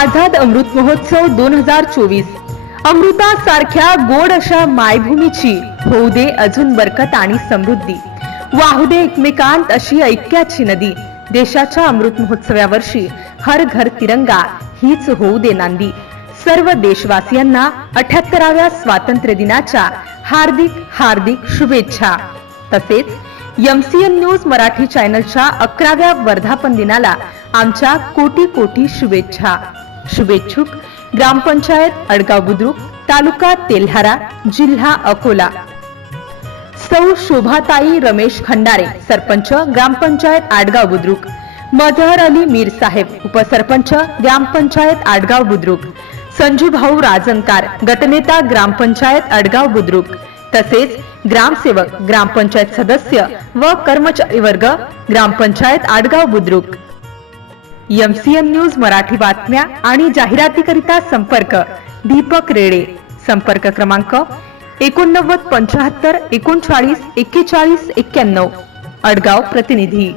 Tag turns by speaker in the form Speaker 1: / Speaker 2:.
Speaker 1: आझाद अमृत महोत्सव दोन हजार चोवीस. अमृतासारख्या गोड अशा मायभूमीची होऊ दे अजून बरकत आणि समृद्धी. वाहू दे एकमेकांत अशी ऐक्याची नदी. देशाच्या अमृत महोत्सवावर्षी वर्षी हर घर तिरंगा हीच होऊ दे नांदी. सर्व देशवासियांना अठ्याहत्तराव्या स्वातंत्र्य दिनाच्या हार्दिक हार्दिक शुभेच्छा. तसेच एमसीएन न्यूज मराठी चॅनलच्या अकराव्या वर्धापन दिनाला आमच्या कोटी कोटी शुभेच्छा. शुभेच्छुक ग्रामपंचायत अडगाव बुद्रुक तालुका तेल्हारा जिल्हा अकोला. सौ शोभाताई रमेश खंडारे सरपंच ग्रामपंचायत आडगाव बुद्रुक. मजहर अली मीर साहेब उपसरपंच ग्रामपंचायत आडगाव बुद्रुक. संजू भाऊ राजनकार गटनेता ग्रामपंचायत आडगाव बुद्रुक. तसेच ग्रामसेवक ग्रामपंचायत सदस्य व कर्मचारी वर्ग ग्रामपंचायत आडगाव बुद्रुक. एमसीएन न्यूज मराठी बातम्या आणि जाहिरातीकरिता संपर्क. दीपक रेडे. संपर्क क्रमांक एकोणनव्वद पंचाहत्तर एकोणचाळीस एक्केचाळीस एक्क्याण्णव. अडगाव प्रतिनिधी.